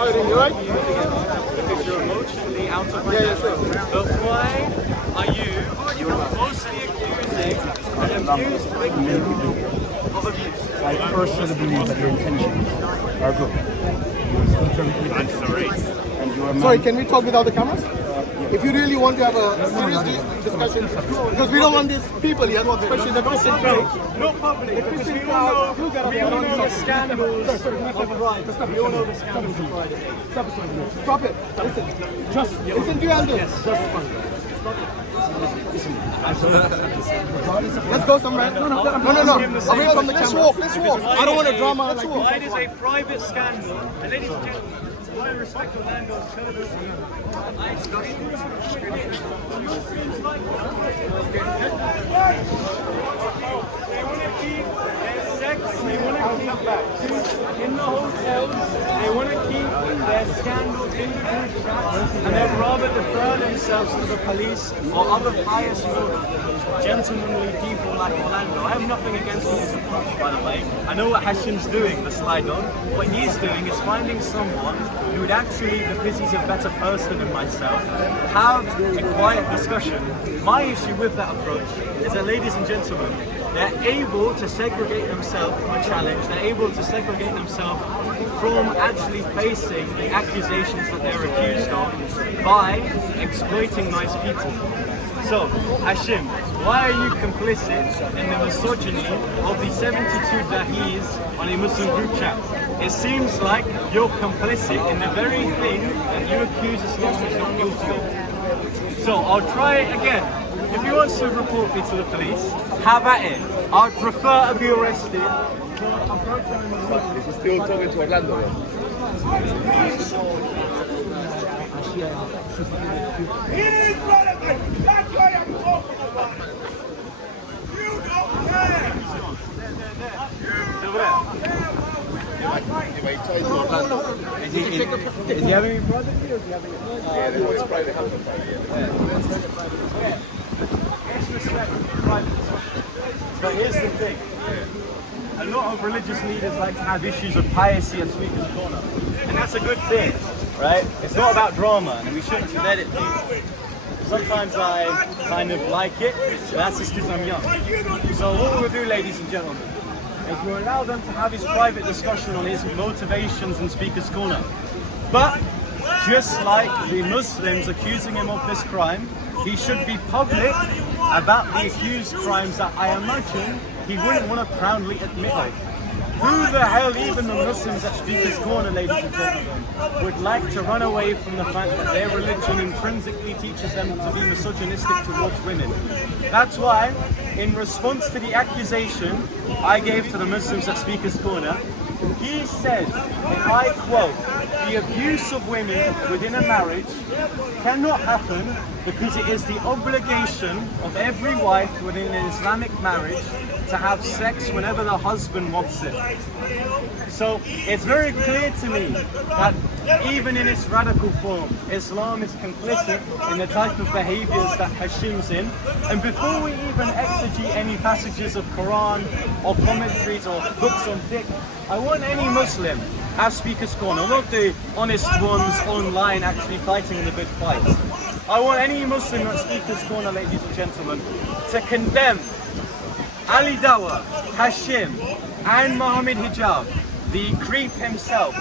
are you right? Because you're emotionally out of my Yeah, sure. But why are you falsely accusing an abused victim of abuse? I personally believe that your intentions are good. I'm sorry. And you are Sorry, can we talk without the cameras? If you really want to have a serious discussion, because we don't want these people here, especially the Christian crowd. Not public, The because Christian we all crowd, know, we all know the scandals of pride. We all know the scandals of pride. Stop it. Listen. Listen to your elders. Let's go somewhere. No. Away from the camera. Let's walk. I don't want a drama. Let's walk. Pride is a private scandal. And ladies and gentlemen, my respect for Nando's television. They want to keep their sex, they want to keep that in the hotels, they want to keep their scandals in the group chats, and they'd rather defer themselves to the police or other pious, gentlemanly people like Orlando. I have nothing against his approach, by the way. I know what Hashim's doing, the slide on. What he's doing is finding someone who would actually, because he's a better person than myself, have a quiet discussion. My issue with that approach is that, ladies and gentlemen, they're able to segregate themselves from a challenge, they're able to segregate themselves from actually facing the accusations that they're accused of by exploiting nice people. So, Hashim, why are you complicit in the misogyny of the 72 dahis on a Muslim group chat? It seems like you're complicit in the very thing that you accuse Islam of not guilty of. So, I'll try it again. If you want to report me to the police, have at it. I'd prefer to be arrested. This is still talking to Orlando. Irrelevant! That's why I'm talking about it! You don't care! If I try to Orlando. Is he having me privately or is he having me? Yeah, the boys private house on fire. But here's the thing. A lot of religious leaders like to have issues of piracy and speaker's corner. And that's a good thing, right? It's not about drama and we shouldn't let it be. Sometimes I kind of like it, but that's just because I'm young. So what we'll do, ladies and gentlemen, is we'll allow them to have his private discussion on his motivations and speaker's corner. But just like the Muslims accusing him of this crime, he should be public about the accused crimes that I imagine he wouldn't want to proudly admit of. Who the hell, even the Muslims at Speaker's Corner, ladies and gentlemen, would like to run away from the fact that their religion intrinsically teaches them to be misogynistic towards women? That's why, in response to the accusation I gave to the Muslims at Speaker's Corner, he said, and I quote, "The abuse of women within a marriage cannot happen because it is the obligation of every wife within an Islamic marriage to have sex whenever the husband wants it." So it's very clear to me that even in its radical form, Islam is complicit in the type of behaviors that Hashim's in. And before we even exegete any passages of Quran or commentaries or books on fiqh, I want any Muslim at Speaker's Corner, not the honest ones online actually fighting in the big fights. I want any Muslim at Speaker's Corner, ladies and gentlemen, to condemn Ali Dawa, Hashim, and Mohammed Hijab, the creep himself,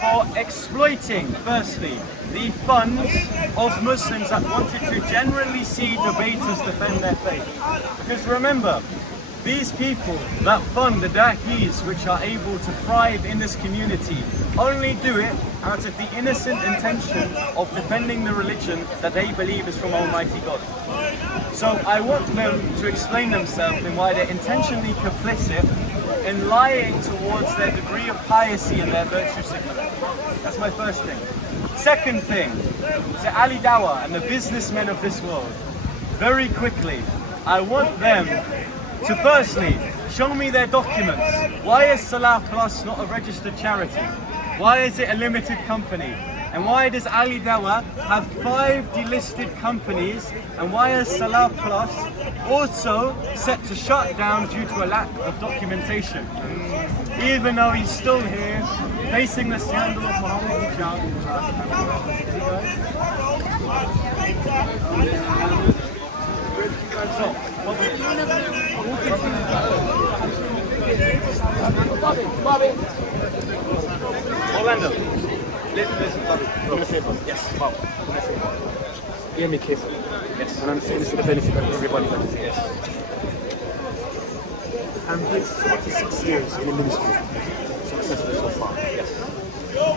for exploiting, firstly, the funds of Muslims that wanted to generally see debaters defend their faith. Because remember, these people that fund the dahis which are able to thrive in this community only do it out of the innocent intention of defending the religion that they believe is from Almighty God. So I want them to explain themselves and why they're intentionally complicit in lying towards their degree of piety and their virtue signaling. That's my first thing. Second thing, to Ali Dawa and the businessmen of this world, very quickly, I want them to firstly show me their documents. Why is Salah Plus not a registered charity? Why is it a limited company? And why does Ali Dawa have 5 delisted companies? And why is Salah Plus also set to shut down due to a lack of documentation? Even though he's still here, facing the scandal of Muhammad hijab. Orlando, listen, Bobby. I'm going to say something. Yes. Bob, I'm going to say something. Hear me carefully. Yes. And I'm saying this for the benefit of everybody that is here. Yes. I'm doing 46 years in the ministry, successfully so far. Yes.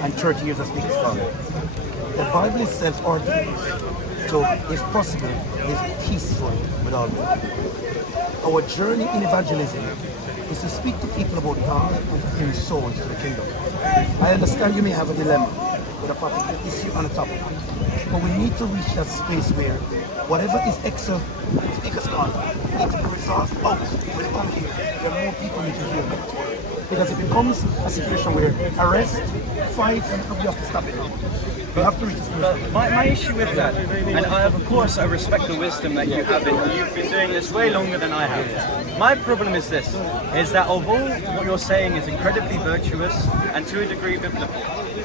And 30 years as speaker scholar. The Bible itself ordains to, if possible, live peaceful with all men. Our journey in evangelism is to speak to people about God and to bring souls to the kingdom. I understand you may have a dilemma with a particular issue on a topic, but we need to reach that space where whatever is extra speaker's corner needs to be resolved out when it comes here. There are more people need to hear that. Because it becomes a situation where arrest, fights, and we have to stop it. We have to reach this point. My issue with that, and of course I respect the wisdom that you have, you've been doing this way longer than I have. My problem is this, is that although what you're saying is incredibly virtuous and to a degree biblical,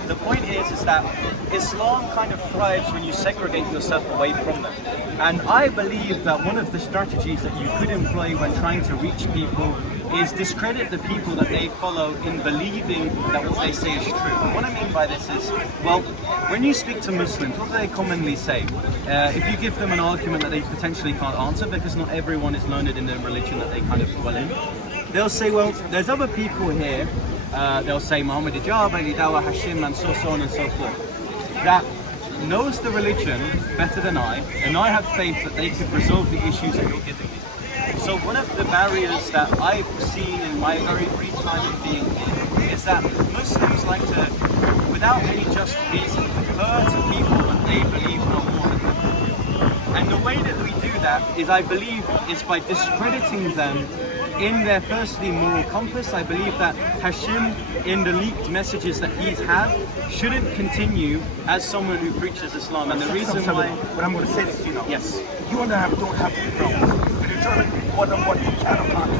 the point is that Islam kind of thrives when you segregate yourself away from them. And I believe that one of the strategies that you could employ when trying to reach people is discredit the people that they follow in believing that what they say is true. What I mean by this is, well, when you speak to Muslims, what do they commonly say? If you give them an argument that they potentially can't answer, because not everyone is learned in the religion that they kind of dwell in, they'll say, well, there's other people here, they'll say Muhammad Hijab, Ali Dawa, Hashim, and so on and so forth, that knows the religion better than I, and I have faith that they could resolve the issues that you're giving me. So one of the barriers that I've seen in my very brief time of being here is that Muslims like to, without any just reason, refer to people that they believe know more than them. And the way that we do that is, I believe, is by discrediting them in their firstly moral compass. I believe that Hashim, in the leaked messages that he's had, shouldn't continue as someone who preaches Islam. And the reason why... But I'm going to say this to you now. Yes. You and I don't have to be proud to determine what you can or can't do.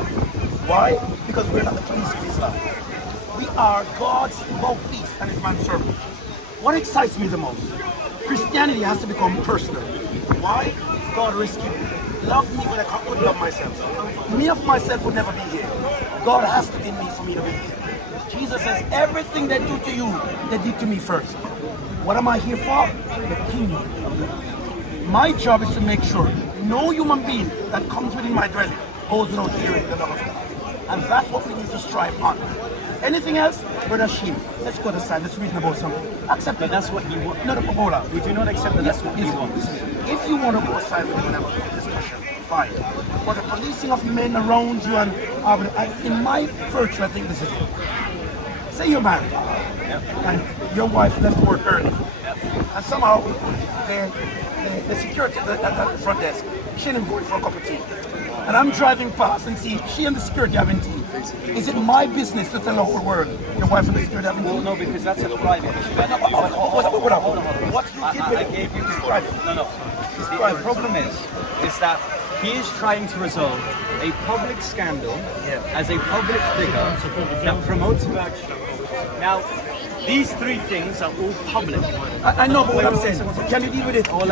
Why? Because we're not the police of Islam. We are God's mouthpiece and His manservant. What excites me the most? Christianity has to become personal. Why? God rescued me. Love me when I couldn't love myself. Me of myself would never be here. God has to be in me for me to be here. Jesus says, everything they do to you, they did to me first. What am I here for? The kingdom of God. My job is to make sure no human being that comes within my dwelling goes without hearing the love of God. And that's what we need to strive on. Anything else, Brother Hashim, let's go to the side, let's reason about something. Accept But that's what he wants. No, hold on. We do not accept that that's what he wants. If you want to go aside with whatever discussion, fine. But the policing of men around you and in my virtue, I think this is it. Say you're married, and your wife left work early, and somehow the security at the front desk, she ain't going for a cup of tea. And I'm driving past and see she and the security having tea. Is it my business to tell the whole world your wife and the security having tea? Well, no, because that's a private issue. Hold on. What you did with I gave you is private. No. The problem is that he is trying to resolve a public scandal as a public figure that promotes virtue. Now, these three things are all public. I know, but what I'm saying, can you deal with it? I'm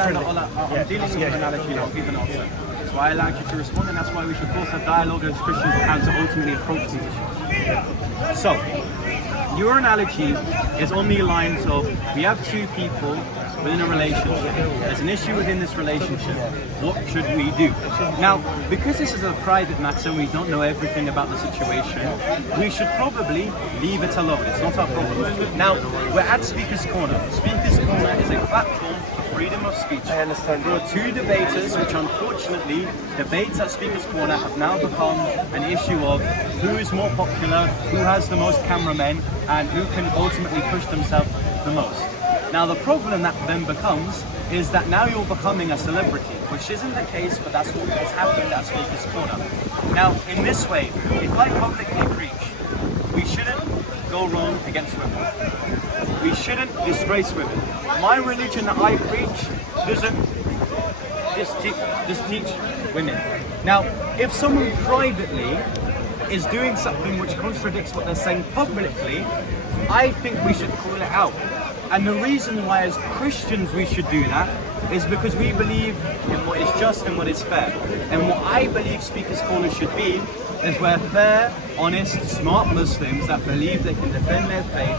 dealing with an analogy, I'll give an answer. That's why I like you to respond, and that's why we should both have dialogue as Christians and to ultimately approach these issues. So, your analogy is on the lines of, we have two people within a relationship. There's an issue within this relationship. What should we do? Now, because this is a private matter and we don't know everything about the situation, we should probably leave it alone. It's not our problem. Now, we're at Speaker's Corner. Speaker's Corner is a platform for freedom of speech. I understand. There are two debaters, which unfortunately, debates at Speaker's Corner have now become an issue of who is more popular, who has the most cameramen, and who can ultimately push themselves the most. Now the problem that then becomes is that now you're becoming a celebrity, which isn't the case, but that's what has happened at Speaker's Corner. Now, in this way, if I publicly preach, we shouldn't go wrong against women. We shouldn't disgrace women. My religion that I preach doesn't just teach women. Now, if someone privately is doing something which contradicts what they're saying publicly, I think we should call it out. And the reason why as Christians we should do that is because we believe in what is just and what is fair. And what I believe Speaker's Corner should be is where fair, honest, smart Muslims that believe they can defend their faith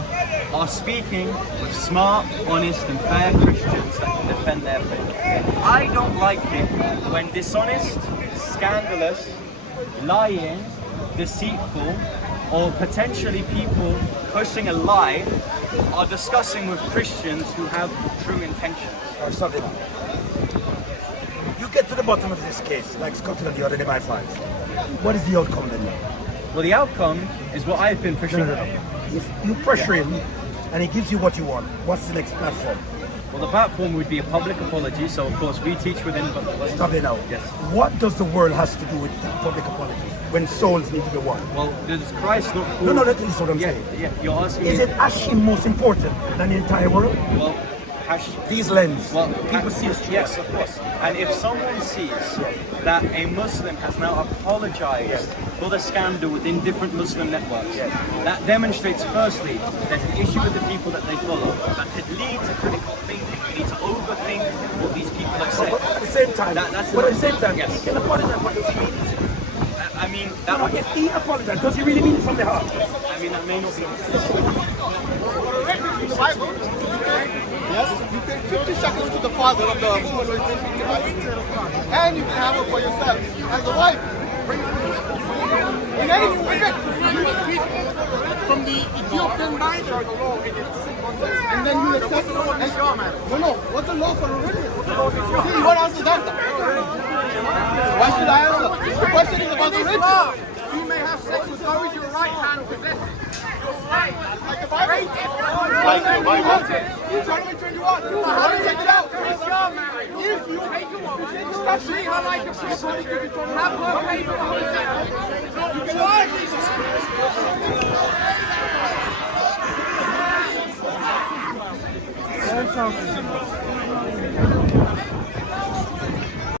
are speaking with smart, honest and fair Christians that can defend their faith. I don't like it when dishonest, scandalous, lying, deceitful, or potentially people pushing a lie are discussing with Christians who have true intentions. Or something. You get to the bottom of this case, like Scotland the other day by 5. What is the outcome then? Well, the outcome is what I've been pushing. No. If you pressure him and he gives you what you want, what's the next platform? Well, the platform would be a public apology, so of course we teach within... Stop it now. Yes. What does the world has to do with that public apology when souls need to be won? Well, does Christ not call... No, that is what I'm saying. Yeah, you're asking Is me... it Hashim most important than the entire world? Well, These lens, well, people see us. Yes, of course. And if someone sees that a Muslim has now apologized for the scandal within different Muslim networks, that demonstrates firstly there's an issue with the people that they follow that could lead to critical thinking. We need to overthink what these people have said. But at the same time, Yes. he can apologize. What does he mean? I mean, If he apologizes, does he really mean it from the heart? I mean, that may not be... In the Bible, yes, you pay 50 shekels to the father of the woman who is being victimized, and you can have her for yourself as a wife. In any event, from the Ethiopian Bible, and then you accept it. No, what's the law for a witness? See, what answer that? Why should I answer? The question is about the ritual. You may have sex with those your right hand possesses. Like the Bible? Like the Bible? Deuteronomy 21. How do you take it out? If you take a woman, treat her like a prostitute, have her pay for the hotel, you can lie. That's